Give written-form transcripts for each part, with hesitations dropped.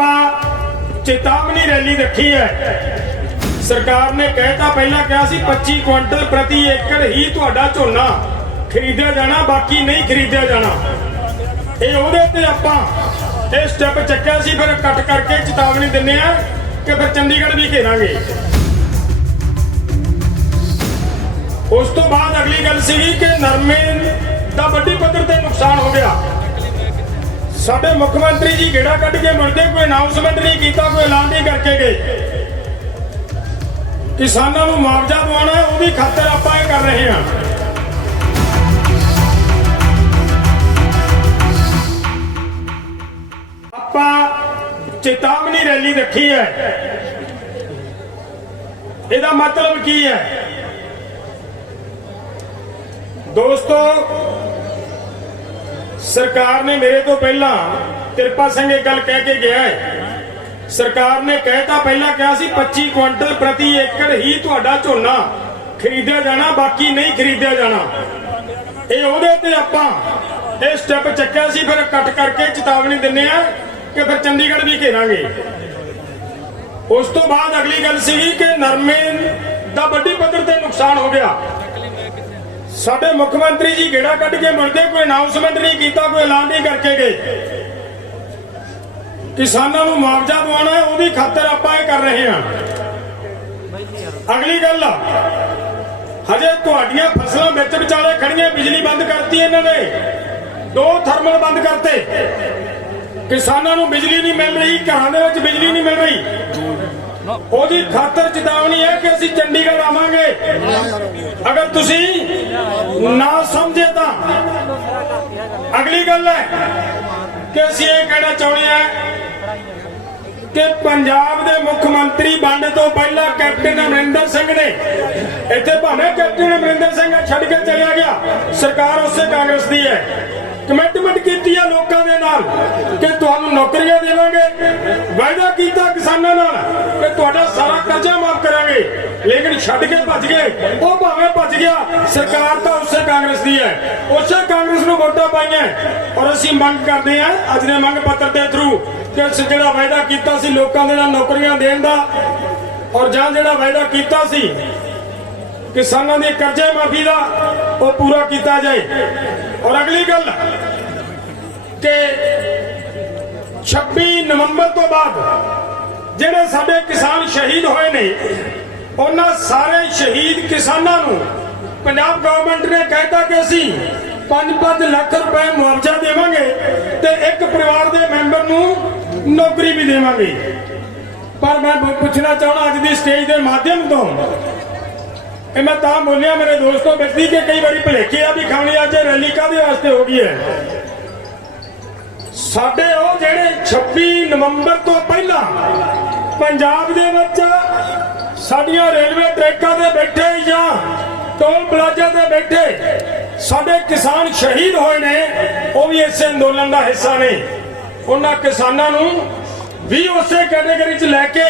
ਆਪਾਂ चेतावनी रैली रखी है। सरकार ने कहता पहला क्या सी 25 क्विंटल प्रति एकड़ ही तुहाडा झोना खरीदिया जाना, बाकी नहीं खरीदिया जाना। ये ਉਹਦੇ ਤੇ ਆਪਾਂ ਇਹ ਸਟੈਪ ਚੱਕਿਆ ਸੀ, ਫਿਰ ਕੱਟ ਕਰਕੇ ਚੇਤਾਵਨੀ ਦਿੰਨੇ ਆ ਕਿ ਫਿਰ ਚੰਡੀਗੜ੍ਹ ਵੀ ਘੇਰਾਂਗੇ। ਉਸ ਤੋਂ ਬਾਅਦ ਅਗਲੀ ਗੱਲ ਸੀ ਕਿ ਨਰਮੇ ਦਾ ਵੱਡੀ ਪੱਧਰ ਤੇ ਨੁਕਸਾਨ ਹੋ ਗਿਆ। ਸਾਡੇ ਮੁੱਖ ਮੰਤਰੀ ਜੀ ਗੇੜਾ ਕੱਢ ਕੇ ਮੁੜਦੇ, ਕੋਈ ਅਨਾਉਂਸਮੈਂਟ ਨਹੀਂ ਕੀਤਾ, ਕੋਈ ਐਲਾਨ ਨਹੀਂ ਕਰਕੇ ਗਏ। ਕਿਸਾਨਾਂ ਨੂੰ ਮੁਆਵਜ਼ਾ ਦਿਵਾਉਣਾ ਹੈ, ਉਹਦੀ ਖਾਤਰ ਆਪਾਂ ਇਹ ਕਰ ਰਹੇ ਹਾਂ। ਆਪਾਂ ਚੇਤਾਵਨੀ ਰੈਲੀ ਰੱਖੀ ਹੈ। ਇਹਦਾ ਮਤਲਬ ਕੀ ਹੈ ਦੋਸਤੋ? सरकार ने मेरे तो पहला कृपा सिंह एक गल कह के गया है। सरकार ने कहता पहला क्या सी 25 क्विंटल प्रति एकड़ ही तुहाडा झोना खरीदिया जाना, बाकी नहीं खरीदिया जाना। ये ਉਹਦੇ ਤੇ ਆਪਾਂ ਇਹ ਸਟੈਪ ਚੱਕਿਆ ਸੀ, ਫਿਰ ਕੱਟ ਕਰਕੇ ਚੇਤਾਵਨੀ ਦਿੰਨੇ ਆ ਕਿ ਫਿਰ ਚੰਡੀਗੜ੍ਹ ਵੀ ਘੇਰਾਂਗੇ। ਉਸ ਤੋਂ ਬਾਅਦ ਅਗਲੀ ਗੱਲ ਸੀ ਕਿ ਨਰਮੇ ਦਾ ਵੱਡੀ ਪੱਧਰ ਤੇ ਨੁਕਸਾਨ ਹੋ ਗਿਆ। ਸਾਡੇ ਮੁੱਖ ਮੰਤਰੀ ਜੀ ਗੇੜਾ ਕੱਢ ਕੇ ਮੁੜਦੇ, ਕੋਈ ਅਨਾਉਂਸਮੈਂਟ ਨਹੀਂ ਕੀਤਾ, ਕੋਈ ਐਲਾਨ ਨਹੀਂ ਕਰਕੇ ਗਏ। ਕਿਸਾਨਾਂ ਨੂੰ ਮੁਆਵਜ਼ਾ ਦਿਵਾਉਣਾ ਹੈ, ਉਹਦੀ ਖਾਤਰ ਆਪਾਂ ਇਹ ਕਰ ਰਹੇ ਹਾਂ। ਅਗਲੀ ਗੱਲ, ਹਜੇ ਤੁਹਾਡੀਆਂ ਫਸਲਾਂ ਵਿੱਚ ਵਿਚਾਲੇ ਖੜੀਆਂ, ਬਿਜਲੀ ਬੰਦ ਕਰਤੀ ਇਹਨਾਂ ਨੇ, 2 ਥਰਮਲ ਬੰਦ ਕਰਤੇ। ਕਿਸਾਨਾਂ ਨੂੰ ਬਿਜਲੀ ਨਹੀਂ ਮਿਲ ਰਹੀ, ਘਰਾਂ ਦੇ ਵਿੱਚ ਬਿਜਲੀ ਨਹੀਂ ਮਿਲ ਰਹੀ। ਉਹਦੀ ਖਾਤਰ ਚੇਤਾਵਨੀ ਹੈ ਕਿ ਅਸੀਂ ਚੰਡੀਗੜ੍ਹ ਆਵਾਂਗੇ। ਅਗਰ ਤੁਸੀਂ ਨਾ ਸਮਝੇ ਤਾਂ ਅਗਲੀ ਗੱਲ ਹੈ ਕਿ ਅਸੀਂ ਇਹ ਕਹਿਣਾ ਚਾਹੁੰਦੇ ਹਾਂ ਕਿ ਪੰਜਾਬ ਦੇ ਮੁੱਖ ਮੰਤਰੀ ਵੰਡ ਤੋਂ ਪਹਿਲਾਂ ਕੈਪਟਨ ਅਮਰਿੰਦਰ ਸਿੰਘ ਨੇ, ਇੱਥੇ ਭਾਵੇਂ ਕੈਪਟਨ ਅਮਰਿੰਦਰ ਸਿੰਘ ਛੱਡ ਕੇ ਚਲਿਆ ਗਿਆ, ਸਰਕਾਰ ਉਸੇ ਕਾਂਗਰਸ ਦੀ ਹੈ, ਕਮਿਟਮੈਂਟ ਕੀਤੀ ਆ ਲੋਕਾਂ ਦੇ ਨਾਲ ਕਿ ਤੁਹਾਨੂੰ ਨੌਕਰੀਆਂ ਦੇਵਾਂਗੇ। ਵਾਅਦਾ ਕੀਤਾ ਕਿਸਾਨਾਂ ਨਾਲ ਕਿ ਤੁਹਾਡਾ ਸਾਰਾ ਕਰਜ਼ਾ ਮਾਫ ਕਰਾਂਗੇ, ਲੇਕਿਨ ਛੱਡ ਕੇ ਭੱਜ ਗਏ। ਉਹ ਭਾਵੇਂ ਭੱਜ ਗਿਆ, ਸਰਕਾਰ ਤਾਂ ਉਸੇ ਕਾਂਗਰਸ ਦੀ ਹੈ, ਉਸੇ ਕਾਂਗਰਸ ਨੂੰ ਵੋਟਾਂ ਪਾਈਆਂ। ਔਰ ਅਸੀਂ ਮੰਗ ਕਰਦੇ ਹਾਂ ਅੱਜ ਦੇ ਮੰਗ ਪੱਤਰ ਦੇ ਥਰੂ ਕਿ ਜਿਹੜਾ ਵਾਅਦਾ ਕੀਤਾ ਸੀ ਲੋਕਾਂ ਦੇ ਨਾਲ ਨੌਕਰੀਆਂ ਦੇਣ ਦਾ, ਔਰ ਜਾਂ ਜਿਹੜਾ ਵਾਅਦਾ ਕੀਤਾ ਸੀ ਕਿਸਾਨਾਂ ਦੇ ਕਰਜ਼ੇ ਮਾਫੀ ਦਾ, ਉਹ ਪੂਰਾ ਕੀਤਾ ਜਾਏ। ਔਰ ਅਗਲੀ ਗੱਲ ਕਿ 26 ਨਵੰਬਰ ਤੋਂ ਬਾਅਦ ਜਿਹੜੇ ਸਾਡੇ ਕਿਸਾਨ ਸ਼ਹੀਦ ਹੋਏ ਨੇ, ਉਹਨਾਂ ਸਾਰੇ ਸ਼ਹੀਦ ਕਿਸਾਨਾਂ ਨੂੰ ਪੰਜਾਬ ਗਵਰਨਮੈਂਟ ਨੇ ਕਹਿਤਾ ਕਿ ਅਸੀਂ 5-5 ਲੱਖ ਰੁਪਏ ਮੁਆਵਜ਼ਾ ਦੇਵਾਂਗੇ ਤੇ ਇੱਕ ਪਰਿਵਾਰ ਦੇ ਮੈਂਬਰ ਨੂੰ ਨੌਕਰੀ ਵੀ ਦੇਵਾਂਗੇ। ਪਰ ਮੈਂ ਪੁੱਛਣਾ ਚਾਹਣਾ ਅੱਜ ਦੀ ਸਟੇਜ ਦੇ ਮਾਧਿਅਮ ਤੋਂ, ਇਹ ਮੈਂ ਤਾਂ ਬੋਲਿਆ ਮੇਰੇ ਦੋਸਤੋ ਬੇਨਤੀ ਕਿ ਕਈ ਵਾਰੀ ਭੁਲੇਖੇ ਆ ਵੀ ਖਾਣੀ ਅੱਜ ਰੈਲੀ ਕਾਹਦੇ ਵਾਸਤੇ ਹੋ ਗਈ ਹੈ। ਸਾਡੇ ਉਹ ਜਿਹੜੇ 26 ਨਵੰਬਰ ਤੋਂ ਪਹਿਲਾਂ ਪੰਜਾਬ ਦੇ ਵਿੱਚ ਸਾਡੀਆਂ ਰੇਲਵੇ ਟਰੈਕਾਂ ਤੇ ਬੈਠੇ ਜਾਂ ਟੋਲ ਪਲਾਜ਼ਾ ਤੇ ਬੈਠੇ ਸਾਡੇ ਕਿਸਾਨ ਸ਼ਹੀਦ ਹੋਏ ਨੇ, ਉਹ ਵੀ ਇਸੇ ਅੰਦੋਲਨ ਦਾ ਹਿੱਸਾ ਨੇ। ਉਹਨਾਂ ਕਿਸਾਨਾਂ ਨੂੰ ਵੀ ਉਸੇ ਕੈਟੇਗਰੀ 'ਚ ਲੈ ਕੇ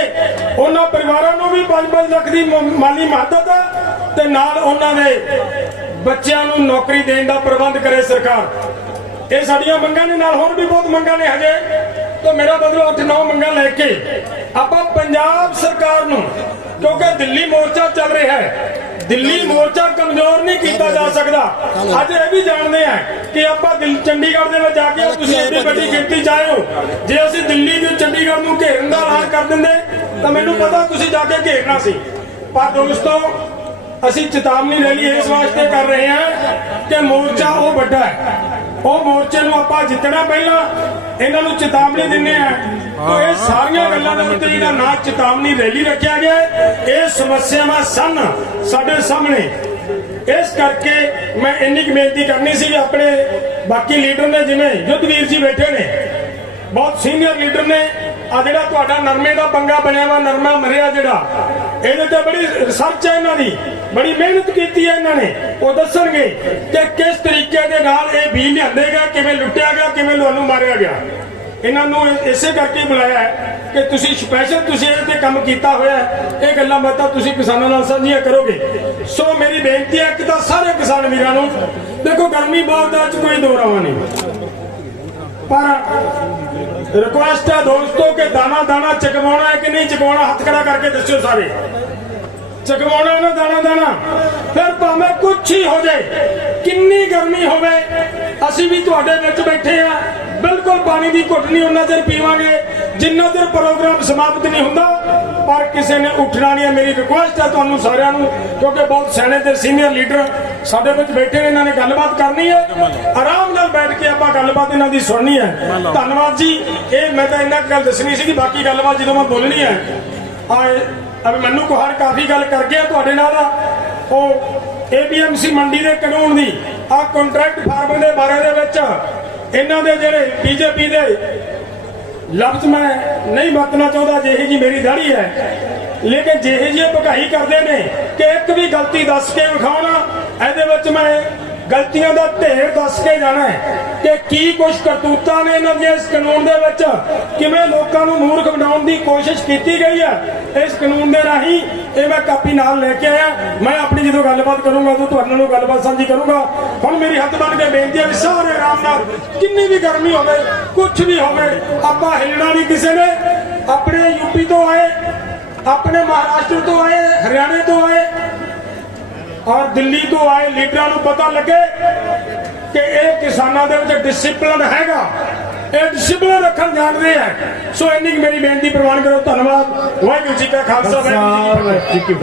ਉਹਨਾਂ ਪਰਿਵਾਰਾਂ ਨੂੰ ਵੀ 5-5 ਲੱਖ ਦੀ ਮਾਲੀ ਮਦਦ ਤੇ ਨਾਲ ਉਹਨਾਂ ਦੇ ਬੱਚਿਆਂ ਨੂੰ ਨੌਕਰੀ ਦੇਣ ਦਾ ਪ੍ਰਬੰਧ ਕਰੇ ਸਰਕਾਰ। ਇਹ ਸਾਡੀਆਂ ਮੰਗਾਂ ਨੇ, ਨਾਲ ਹੋਰ ਵੀ ਬਹੁਤ ਮੰਗਾਂ ਨੇ ਹਜੇ, ਤਾਂ ਮੇਰਾ ਮਤਲਬ 8-9 ਮੰਗਾਂ ਲੈ ਕੇ ਆਪਾਂ ਪੰਜਾਬ ਸਰਕਾਰ ਨੂੰ, ਕਿਉਂਕਿ ਦਿੱਲੀ ਮੋਰਚਾ ਚੱਲ ਰਿਹਾ ਹੈ, ਦਿੱਲੀ ਮੋਰਚਾ ਕਮਜ਼ੋਰ ਨਹੀਂ ਕੀਤਾ ਜਾ ਸਕਦਾ। ਅੱਜ ਇਹ ਵੀ ਜਾਣਦੇ ਆ ਕਿ ਆਪਾਂ ਚੰਡੀਗੜ੍ਹ ਦੇ ਵਿੱਚ ਜਾ ਕੇ ਤੁਸੀਂ ਇੰਨੀ ਵੱਡੀ ਗਿਣਤੀ 'ਚ ਆਏ ਹੋ, ਜੇ ਅਸੀਂ ਦਿੱਲੀ ਤੇ ਚੰਡੀਗੜ੍ਹ ਨੂੰ ਘੇਰਨ ਦਾ ਐਲਾਨ ਕਰ ਦਿੰਦੇ ਤਾਂ ਮੈਨੂੰ ਪਤਾ ਤੁਸੀਂ ਜਾ ਕੇ ਘੇਰਨਾ ਸੀ। ਪਰ ਦੋਸਤੋ ਅਸੀਂ ਚੇਤਾਵਨੀ ਰੈਲੀ ਇਸ ਵਾਸਤੇ ਕਰ ਰਹੇ ਹਾਂ ਕਿ ਮੋਰਚਾ ਉਹ ਵੱਡਾ ਹੈ, ਉਹ ਮੋਰਚੇ ਨੂੰ ਆਪਾਂ ਜਿੱਤਣਾ। ਪਹਿਲਾਂ ਇਹਨਾਂ ਨੂੰ ਚੇਤਾਵਨੀ ਦਿੰਦੇ ਆ। ਇਹ ਸਾਰੀਆਂ ਗੱਲਾਂ ਦੇ ਉੱਤੇ ਇਹਦਾ ਨਾਂ ਚੇਤਾਵਨੀ ਰੈਲੀ ਰੱਖਿਆ ਗਿਆ। ਇਹ ਸਮੱਸਿਆਵਾਂ ਸਨ ਸਾਡੇ ਸਾਹਮਣੇ, ਇਸ ਕਰਕੇ ਮੈਂ ਇੰਨੀ ਕੁ ਬੇਨਤੀ ਕਰਨੀ ਸੀ। ਆਪਣੇ ਬਾਕੀ ਲੀਡਰ ਨੇ, ਜਿਵੇਂ ਯੁੱਧਵੀਰ ਜੀ ਬੈਠੇ ਨੇ, ਬਹੁਤ ਸੀਨੀਅਰ ਲੀਡਰ ਨੇ। ਆ ਜਿਹੜਾ ਤੁਹਾਡਾ ਨਰਮੇ ਦਾ ਪੰਗਾ ਬਣਿਆ ਵਾ, ਨਰਮਾ ਮਰਿਆ ਜਿਹੜਾ, ਇਹਦੇ ਤੇ ਬੜੀ ਰਿਸਰਚ ਹੈ ਇਹਨਾਂ ਦੀ, ਬੜੀ ਮਿਹਨਤ ਕੀਤੀ ਹੈ ਇਹਨਾਂ ਨੇ। ਉਹ ਦੱਸਣਗੇ ਕਿ ਕਿਸ ਤਰੀਕੇ ਦੇ ਨਾਲ ਇਹ ਬੀਜ ਲਿਆਂਦੇ ਗਿਆ, ਕਿਵੇਂ ਲੁੱਟਿਆ ਗਿਆ, ਕਿਵੇਂ ਤੁਹਾਨੂੰ ਮਾਰਿਆ ਗਿਆ। ਇਹਨਾਂ ਨੂੰ ਇਸੇ ਕਰਕੇ ਬੁਲਾਇਆ ਹੈ ਕਿ ਤੁਸੀਂ ਸਪੈਸ਼ਲ ਤੁਸੀਂ ਇਹਦੇ ਤੇ ਕੰਮ ਕੀਤਾ ਹੋਇਆ, ਇਹ ਗੱਲਾਂ ਬਾਤਾਂ ਤੁਸੀਂ ਕਿਸਾਨਾਂ ਨਾਲ ਸਾਂਝੀਆਂ ਕਰੋਗੇ। ਸੋ ਮੇਰੀ ਬੇਨਤੀ ਹੈ ਕਿ ਤਾਂ ਸਾਰੇ ਕਿਸਾਨ ਵੀਰਾਂ ਨੂੰ, ਦੇਖੋ ਗਰਮੀ ਬਹੁਤ ਹੈ, ਕੋਈ ਦੋ ਰਾਵਾਂ ਨਹੀਂ, ਪਰ रिक्वेस्ट है दोस्तों के दाना ਦਾਣਾ ਦਾਣਾ ਚਕਵਾਉਣਾ ਹੈ ਕਿ ਨਹੀਂ ਚਕਵਾਉਣਾ, ਹੱਥ ਖੜਾ ਕਰਕੇ ਦੱਸਿਓ ਸਾਰੇ। ਚਕਵਾਉਣਾ ਨਾ ਦਾਣਾ ਦਾਣਾ, ਫਿਰ ਭਾਵੇਂ ਕੁਛ ਹੀ ਹੋ ਜਾਏ, ਕਿੰਨੀ ਗਰਮੀ ਹੋਵੇ, ਅਸੀਂ ਵੀ ਤੁਹਾਡੇ ਵਿੱਚ ਬੈਠੇ ਆ। ਬਿਲਕੁਲ ਪਾਣੀ ਦੀ ਘੁੱਟ ਨਹੀਂ ਉਹਨਾਂ ਚਿਰ ਪੀਵਾਂਗੇ ਜਿੰਨਾ ਚਿਰ ਪ੍ਰੋਗਰਾਮ ਸਮਾਪਤ ਨਹੀਂ ਹੁੰਦਾ। ਪਰ ਕਿਸੇ ਨੇ ਉੱਠਣਾ ਨਹੀਂ ਹੈ। ਮੇਰੀ ਰਿਕੁਐਸਟ ਹੈ ਤੁਹਾਨੂੰ ਸਾਰਿਆਂ ਨੂੰ, ਕਿਉਂਕਿ ਬਹੁਤ ਸਿਆਣੇ ਤੇ ਸੀਨੀਅਰ ਲੀਡਰ ਸਾਡੇ ਵਿੱਚ ਬੈਠੇ ਨੇ, ਇਹਨਾਂ ਨੇ ਗੱਲਬਾਤ ਕਰਨੀ ਹੈ। ਆਰਾਮ ਨਾਲ ਬੈਠ ਕੇ ਆਪਾਂ ਗੱਲਬਾਤ ਇਹਨਾਂ ਦੀ ਸੁਣਨੀ ਹੈ। ਧੰਨਵਾਦ ਜੀ। ਇਹ ਮੈਂ ਤਾਂ ਇੰਨਾ ਗੱਲ ਦੱਸਣੀ ਸੀ ਕਿ ਬਾਕੀ ਗੱਲਬਾਤ ਜਦੋਂ ਮੈਂ ਬੋਲਣੀ ਹੈ ਅਬ ਮੈਨੂੰ ਕੋਹਰ ਕਾਫੀ ਗੱਲ ਕਰ ਗਿਆ ਤੁਹਾਡੇ ਨਾਲ। ਉਹ APMC ਮੰਡੀ ਦੇ ਕਾਨੂੰਨ ਦੀ ਆ ਕੰਟਰੈਕਟ ਫਾਰਮ ਦੇ ਬਾਰੇ ਦੇ ਵਿੱਚ ਇਹਨਾਂ ਦੇ ਜਿਹੜੇ BJP ਦੇ ਲਫ਼ਜ਼ ਮੈਂ ਨਹੀਂ ਵਰਤਣਾ ਚਾਹੁੰਦਾ, ਜਿਹੇ ਜੀ ਮੇਰੀ ਦਾੜੀ ਹੈ, ਲੇਕਿਨ ਜਿਹੇ ਜੀ ਭਗਾਈ ਕਰਦੇ ਨੇ ਕਿ ਇੱਕ ਵੀ ਗਲਤੀ ਦੱਸ ਕੇ ਵਿਖਾਉਣਾ, ਇਹਦੇ ਵਿੱਚ ਮੈਂ ਗਲਤੀਆਂ ਦਾ ਢੇਰ ਦੱਸ ਕੇ ਜਾਣਾ ਹੈ ਕਿ ਕੀ ਕੁਝ ਕਰਤੂਤਾਂ ਨੇ ਇਹਨਾਂ ਦੀਆਂ ਇਸ ਕਾਨੂੰਨ ਦੇ ਵਿੱਚ, ਕਿਵੇਂ ਲੋਕਾਂ ਨੂੰ ਮੂਰਖ ਬਣਾਉਣ ਦੀ ਕੋਸ਼ਿਸ਼ ਕੀਤੀ ਗਈ ਹੈ ਇਸ ਕਾਨੂੰਨ ਦੇ ਰਾਹੀਂ। ਇਹ ਮੈਂ ਕਾਪੀ ਨਾਲ ਲੈ ਕੇ ਆਇਆ। ਮੈਂ ਆਪਣੀ ਜਦੋਂ ਗੱਲਬਾਤ ਕਰੂੰਗਾ ਤਾਂ ਤੁਹਾਡੇ ਨਾਲ ਗੱਲਬਾਤ ਸਾਂਝੀ ਕਰੂੰਗਾ। ਹੁਣ ਮੇਰੀ ਹੱਥ ਬੰਨ ਕੇ ਬੇਨਤੀ ਹੈ ਵੀ ਸਾਰੇ ਆਰਾਮ ਨਾਲ, ਕਿੰਨੀ ਵੀ ਗਰਮੀ ਹੋਵੇ, ਕੁਝ ਵੀ ਹੋਵੇ, ਆਪਾਂ ਹਿੱਲਣਾ ਨਹੀਂ ਕਿਸੇ ਨੇ। ਆਪਣੇ UP ਤੋਂ ਆਏ, ਆਪਣੇ ਮਹਾਰਾਸ਼ਟਰ ਤੋਂ ਆਏ, ਹਰਿਆਣੇ ਤੋਂ ਆਏ ਔਰ ਦਿੱਲੀ ਤੋਂ ਆਏ ਲੀਡਰਾਂ ਨੂੰ ਪਤਾ ਲੱਗੇ ਕਿ ਇਹ ਕਿਸਾਨਾਂ ਦੇ ਵਿੱਚ ਡਿਸਿਪਲਿਨ ਹੈਗਾ, ਇਹ ਡਿਸਿਪਲਿਨ ਰੱਖਣ ਜਾਣਦੇ ਆ। ਸੋ ਇੰਨੀ ਮੇਰੀ ਬੇਨਤੀ ਪ੍ਰਵਾਨ ਕਰੋ। ਧੰਨਵਾਦ। ਵਾਹਿਗੁਰੂ ਜੀ ਕਾ ਖਾਲਸਾ, ਵਾਹਿਗੁਰੂ ਜੀ ਕੀ ਫਤਿਹ।